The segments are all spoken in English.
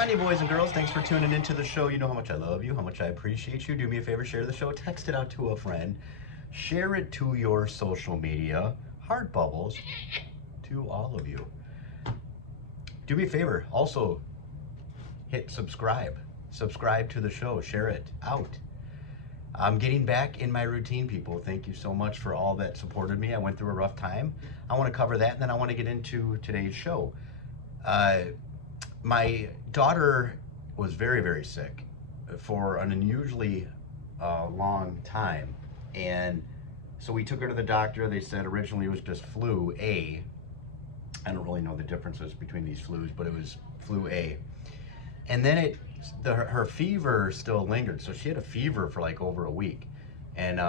on, you boys and girls? Thanks for tuning into the show. You know how much I love you, how much I appreciate you. Do me a favor, share the show, text it out to a friend, share it to your social media. Heart bubbles to all of you. Do me a favor, also hit subscribe. Subscribe to the show, share it out. I'm getting back in my routine, people. Thank you so much for all that supported me. I went through a rough time. I want to cover that, and then I want to get into today's show. My daughter was very, very sick for an unusually long time. And so we took her to the doctor. They said originally it was just flu A. I don't really know the differences between these flus, but it was flu A. And then her fever still lingered. So she had a fever for like over a week. And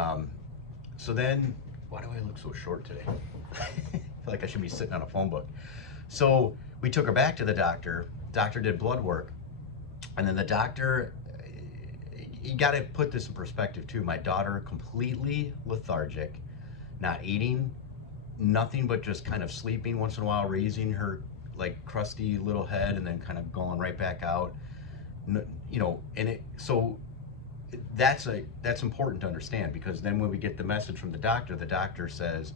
so then, why do I look so short today? I feel like I should be sitting on a phone book. So we took her back to the doctor. Doctor did blood work. And then the doctor, you got to put this in perspective too. My daughter, completely lethargic, not eating, nothing but just kind of sleeping once in a while, raising her like crusty little head and then kind of going right back out. You know, and so that's important to understand, because then when we get the message from the doctor says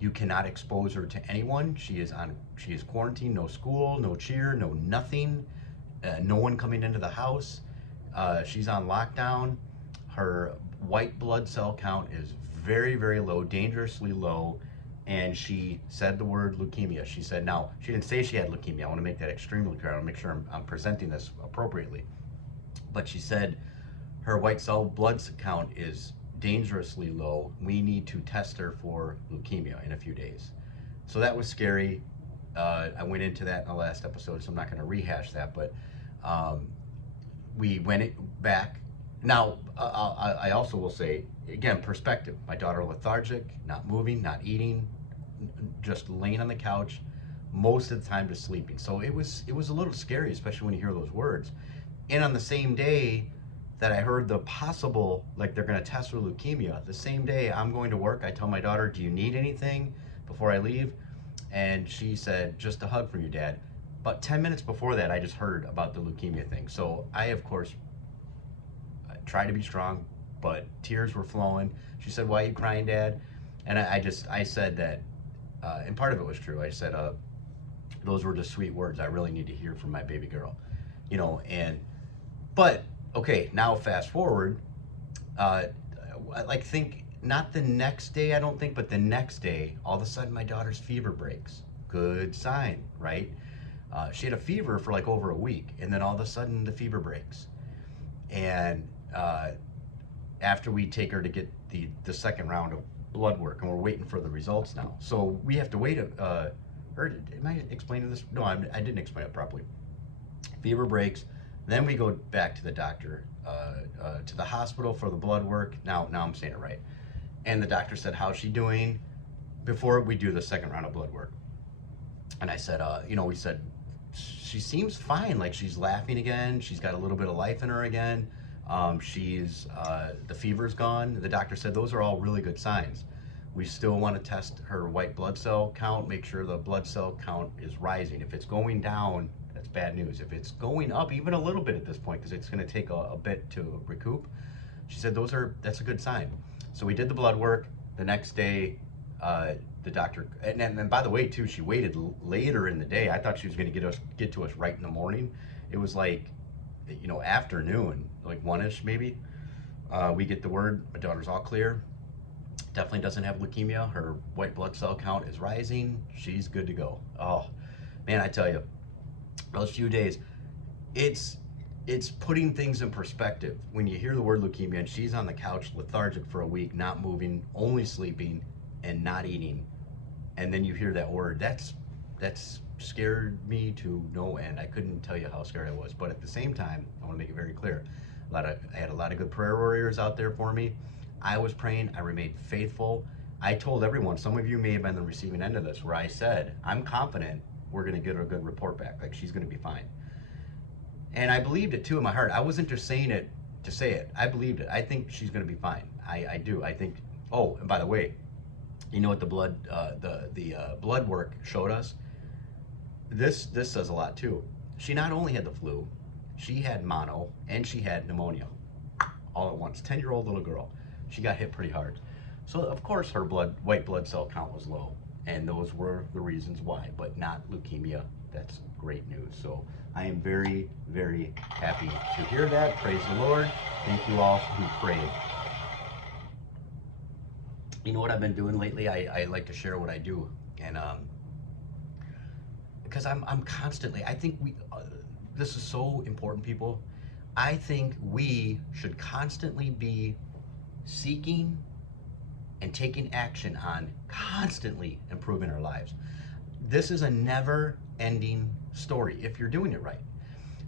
you cannot expose her to anyone. She is quarantined, no school, no cheer, no nothing, no one coming into the house. She's on lockdown. Her white blood cell count is very, very low, dangerously low. And she said the word leukemia. She said, now, she didn't say she had leukemia. I want to make that extremely clear. I want to make sure I'm presenting this appropriately. But she said her white cell blood count is dangerously low. We need to test her for leukemia in a few days. So that was scary. I went into that in the last episode, so I'm not going to rehash that. But we went back. Now, I also will say, again, perspective. My daughter lethargic, not moving, not eating, just laying on the couch, most of the time just sleeping. So it was a little scary, especially when you hear those words. And on the same day that I heard the possible, like they're going to test for leukemia, the same day I'm going to work, I tell my daughter, do you need anything before I leave? And she said, just a hug from you, Dad. About 10 minutes before that, I just heard about the leukemia thing. So I, of course, tried to be strong, but tears were flowing. She said, why are you crying, Dad? And I said that, and part of it was true. I said, those were just sweet words. I really need to hear from my baby girl, you know. But okay, now fast forward, think not the next day, I don't think, but the next day, all of a sudden my daughter's fever breaks. Good sign, right? She had a fever for like over a week, and then all of a sudden the fever breaks. And after we take her to get the second round of blood work, and we're waiting for the results now. So we have to wait. Am I explaining this? No, I didn't explain it properly. Fever breaks. Then we go back to the doctor, to the hospital for the blood work. Now I'm saying it right. And the doctor said, how's she doing? Before we do the second round of blood work. And I said, we said, she seems fine. Like, she's laughing again. She's got a little bit of life in her again. The fever's gone. The doctor said those are all really good signs. We still want to test her white blood cell count, make sure the blood cell count is rising. If it's going down, that's bad news. If it's going up even a little bit at this point, because it's going to take a bit to recoup, she said that's a good sign. So we did the blood work. The next day, the doctor, and by the way too, she waited later in the day. I thought she was going to get to us right in the morning. It was like, afternoon, like 1-ish maybe. We get the word, my daughter's all clear. Definitely doesn't have leukemia. Her white blood cell count is rising. She's good to go. Oh man, I tell you, those few days, it's putting things in perspective. When you hear the word leukemia and she's on the couch lethargic for a week, not moving, only sleeping and not eating, and then you hear that word, that's scared me to no end. I couldn't tell you how scared I was, but at the same time, I want to make it very clear. I had a lot of good prayer warriors out there for me. I was praying. I remained faithful. I told everyone, some of you may have been the receiving end of this, where I said, I'm confident we're going to get a good report back. Like, she's going to be fine. And I believed it too in my heart. I wasn't just saying it to say it. I believed it. I think she's going to be fine. I do. I think. Oh, and by the way, you know what the blood work showed us? This says a lot too. she not only had the flu, she had mono and she had pneumonia all at once. 10-year-old little girl. She got hit pretty hard. So of course her white blood cell count was low, and those were the reasons why, but not leukemia. That's great news. So I am very, very happy to hear that. Praise the Lord. Thank you all who prayed. You know what I've been doing lately? I like to share what I do, and because I'm constantly, I think this is so important, people. I think we should constantly be seeking and taking action on constantly improving our lives. This is a never ending story if you're doing it right.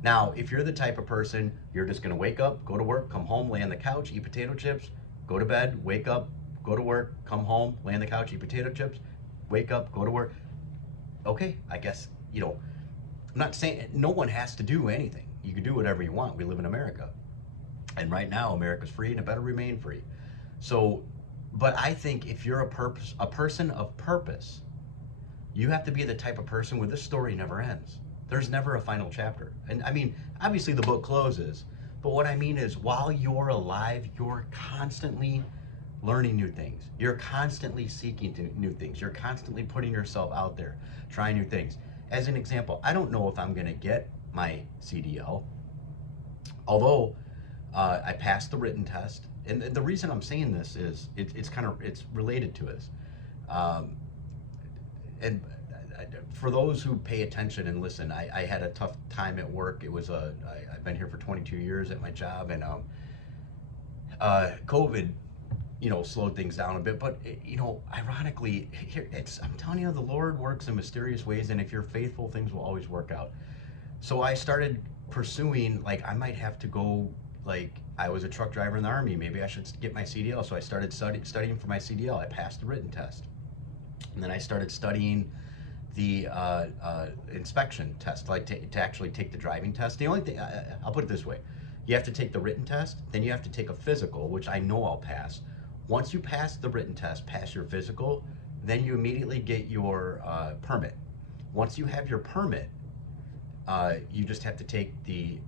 Now, if you're the type of person, you're just gonna wake up, go to work, come home, lay on the couch, eat potato chips, go to bed, wake up, go to work, come home, lay on the couch, eat potato chips, wake up, go to work. Okay, I guess, I'm not saying no one has to do anything. You can do whatever you want. We live in America. And right now, America's free and it better remain free. So, but I think if you're a person of purpose, you have to be the type of person where this story never ends. There's never a final chapter. And I mean, obviously the book closes, but what I mean is while you're alive, you're constantly learning new things. You're constantly seeking new things. You're constantly putting yourself out there, trying new things. As an example, I don't know if I'm gonna get my CDL, although I passed the written test. And the reason I'm saying this is it's related to this. And for those who pay attention and listen, I had a tough time at work. I've been here for 22 years at my job, and COVID, slowed things down a bit. But ironically, I'm telling you, the Lord works in mysterious ways, and if you're faithful, things will always work out. So I started pursuing, I might have to go, I was a truck driver in the Army. Maybe I should get my CDL. So I started studying for my CDL. I passed the written test. And then I started studying the inspection test, to actually take the driving test. The only thing, I'll put it this way. You have to take the written test, then you have to take a physical, which I know I'll pass. Once you pass the written test, pass your physical, then you immediately get your permit. Once you have your permit, you just have to take the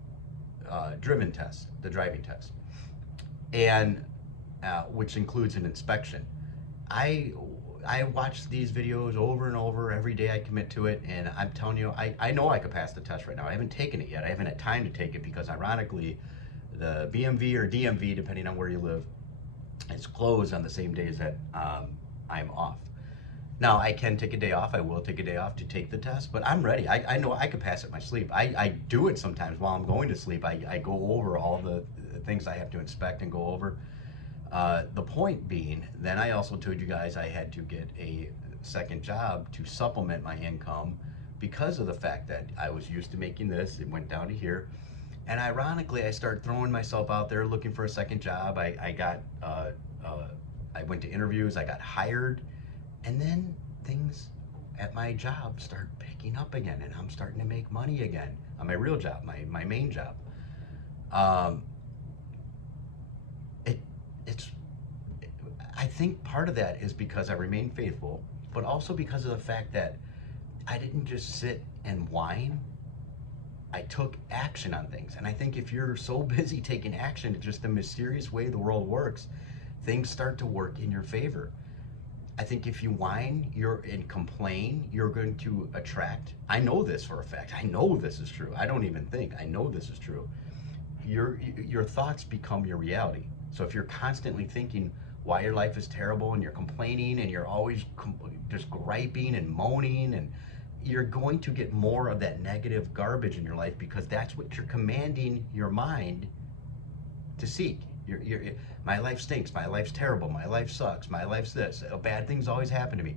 driven test, the driving test, and which includes an inspection. I watch these videos over and over every day. I commit to it, and I'm telling you, I know I could pass the test right now. I haven't taken it yet. I haven't had time to take it because, ironically, the BMV or DMV, depending on where you live, is closed on the same days that I'm off. Now, I can take a day off. I will take a day off to take the test, but I'm ready. I know I could pass it in my sleep. I do it sometimes while I'm going to sleep. I go over all the things I have to inspect and go over. The point being, then I also told you guys I had to get a second job to supplement my income because of the fact that I was used to making this. It went down to here. And ironically, I started throwing myself out there looking for a second job. I went to interviews, I got hired, and then things at my job start picking up again, and I'm starting to make money again on my real job, my main job. I think part of that is because I remained faithful, but also because of the fact that I didn't just sit and whine. I took action on things. And I think if you're so busy taking action, just the mysterious way the world works, things start to work in your favor. I think if you whine and complain, you're going to attract. I know this for a fact. I know this is true. I don't even think. I know this is true. Your thoughts become your reality. So if you're constantly thinking why your life is terrible and you're complaining and you're always just griping and moaning, and you're going to get more of that negative garbage in your life because that's what you're commanding your mind to seek. My life stinks, my life's terrible, my life sucks, my life's this, bad things always happen to me.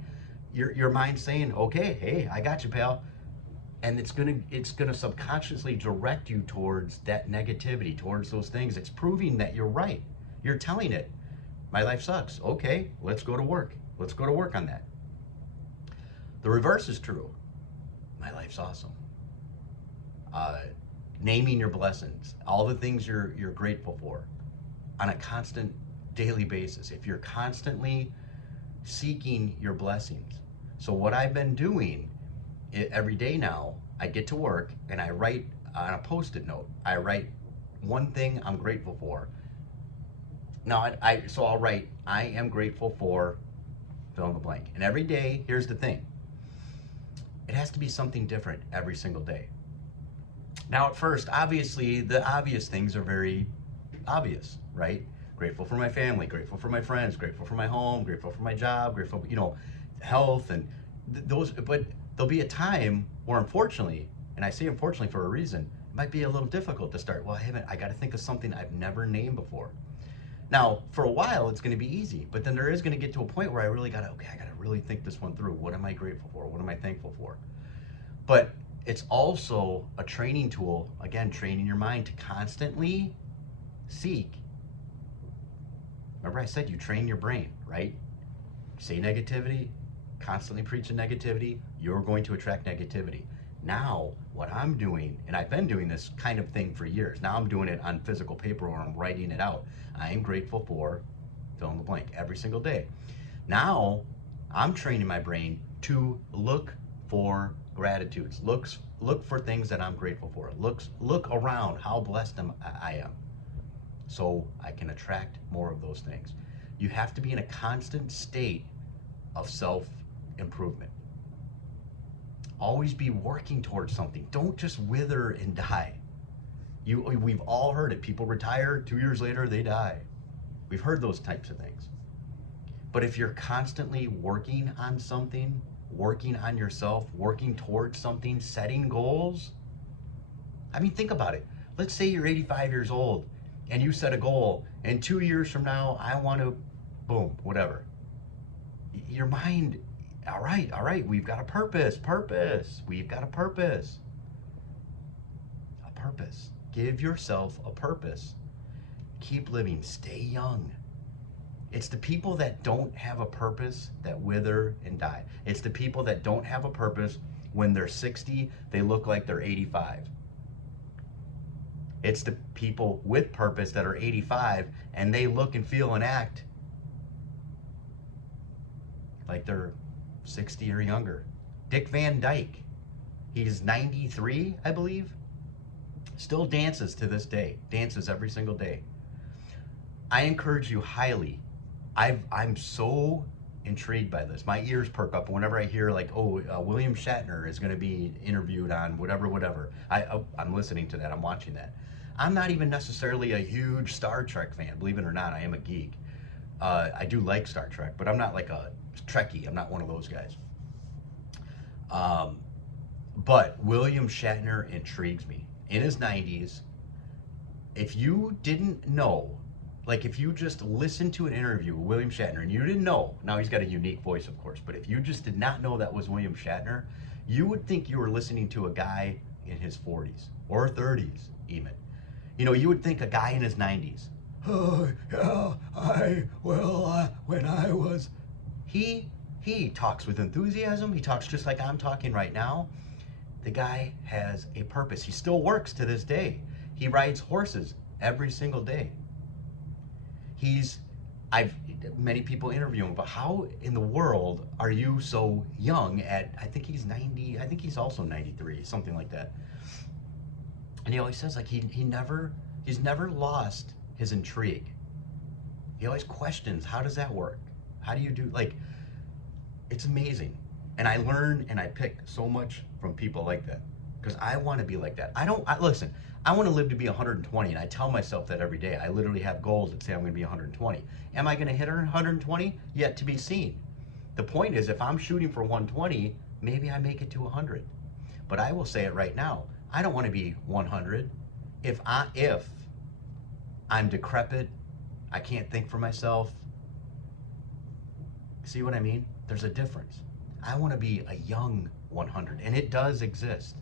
Your mind's saying, okay, hey, I got you, pal. And it's gonna subconsciously direct you towards that negativity, towards those things. It's proving that you're right. You're telling it, my life sucks. Okay, let's go to work. Let's go to work on that. The reverse is true. My life's awesome. Naming your blessings, all the things you're grateful for on a constant daily basis. If you're constantly seeking your blessings. So what I've been doing every day now, I get to work and I write on a Post-it note, I write one thing I'm grateful for. Now, so I'll write, I am grateful for fill in the blank. And every day, here's the thing, it has to be something different every single day. Now, at first, obviously, the obvious things are very obvious, right? Grateful for my family, grateful for my friends, grateful for my home, grateful for my job, grateful, health and those. But there'll be a time where, unfortunately, and I say unfortunately for a reason, it might be a little difficult to start. Well, I got to think of something I've never named before. Now, for a while, it's going to be easy, but then there is going to get to a point where I got to really think this one through. What am I grateful for? What am I thankful for? But it's also a training tool, again, training your mind to constantly seek. Remember I said you train your brain, right? Say negativity, constantly preaching negativity, you're going to attract negativity. Now, what I'm doing, and I've been doing this kind of thing for years, now I'm doing it on physical paper where I'm writing it out. I am grateful for fill in the blank every single day. Now, I'm training my brain to look for gratitudes. Look for things that I'm grateful for. Look around how blessed I am, so I can attract more of those things. You have to be in a constant state of self improvement. Always be working towards something. Don't just wither and die. We've all heard it. People retire, 2 years later they die. We've heard those types of things. But if you're constantly working on something, working on yourself, working towards something, setting goals, I mean, think about it. Let's say you're 85 years old and you set a goal, and 2 years from now, I want to, boom, whatever. Your mind, all right, we've got a purpose. We've got a purpose. A purpose. Give yourself a purpose. Keep living, stay young. It's the people that don't have a purpose that wither and die. It's the people that don't have a purpose when they're 60, they look like they're 85. It's the people with purpose that are 85 and they look and feel and act like they're 60 or younger. Dick Van Dyke, he's 93, I believe, still dances to this day, dances every single day. I encourage you highly. I'm so intrigued by this. My ears perk up whenever I hear William Shatner is going to be interviewed on whatever. I'm listening to that. I'm watching that. I'm not even necessarily a huge Star Trek fan. Believe it or not, I am a geek. I do like Star Trek, but I'm not like a Trekkie. I'm not one of those guys. But William Shatner intrigues me. In his 90s, if you didn't know, like if you just listened to an interview with William Shatner and you didn't know, now he's got a unique voice, of course, but if you just did not know that was William Shatner, you would think you were listening to a guy in his 40s or 30s even. You would think a guy in his 90s. Oh, yeah, when I was... He talks with enthusiasm. He talks just like I'm talking right now. The guy has a purpose. He still works to this day. He rides horses every single day. Many people interview him, but how in the world are you so young I think he's 90, I think he's also 93, something like that. And he always says he's never lost his intrigue. He always questions, how does that work? How do you do, it's amazing. And I learn and I pick so much from people like that because I want to be like that. Listen, I want to live to be 120, and I tell myself that every day. I literally have goals that say I'm going to be 120. Am I going to hit 120? Yet to be seen. The point is, if I'm shooting for 120, maybe I make it to 100. But I will say it right now, I don't want to be 100. If I'm decrepit, I can't think for myself. See what I mean? There's a difference. I want to be a young 100, and it does exist.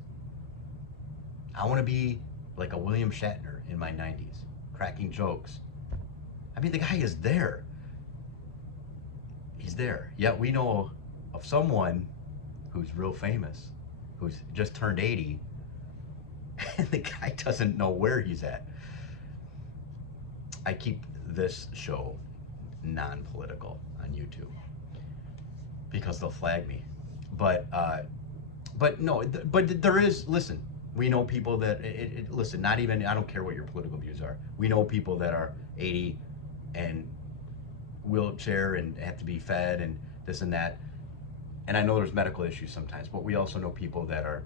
I want to be like a William Shatner in my 90s, cracking jokes. I mean, the guy is there. He's there. Yet we know of someone who's real famous, who's just turned 80, and the guy doesn't know where he's at. I keep this show non-political on YouTube because they'll flag me. But But no, but there is, listen, we know people that, listen, not even, I don't care what your political views are. We know people that are 80 and wheelchair and have to be fed and this and that. And I know there's medical issues sometimes, but we also know people that are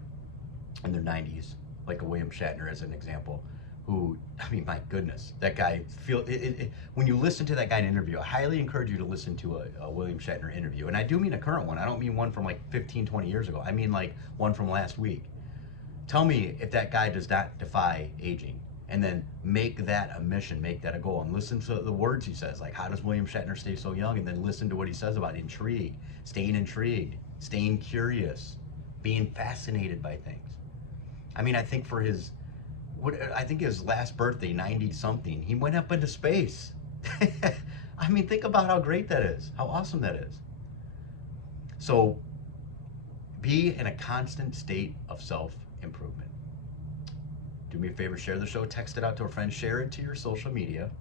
in their 90s, like a William Shatner as an example, who, I mean, my goodness, that guy, when you listen to that guy in an interview, I highly encourage you to listen to a William Shatner interview. And I do mean a current one. I don't mean one from like 15, 20 years ago. I mean like one from last week. Tell me if that guy does not defy aging, and then make that a mission, make that a goal, and listen to the words he says. Like, how does William Shatner stay so young? And then listen to what he says about intrigued, staying curious, being fascinated by things. I mean, I think for his, I think his last birthday, 90 something, he went up into space. I mean, think about how great that is, how awesome that is. So be in a constant state of self improvement. Do me a favor, share the show, text it out to a friend, share it to your social media.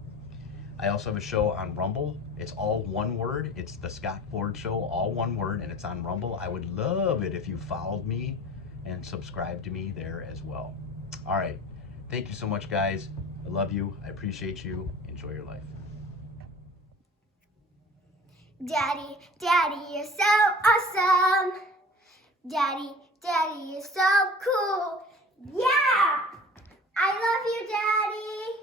I also have a show on Rumble. It's all one word. It's the Scott Ford Show, all one word, and it's on Rumble. I would love it if you followed me and subscribed to me there as well. All right. Thank you so much, guys. I love you. I appreciate you. Enjoy your life. Daddy, Daddy, you're so awesome. Daddy, Daddy, you're so cool. Yeah! I love you, Daddy.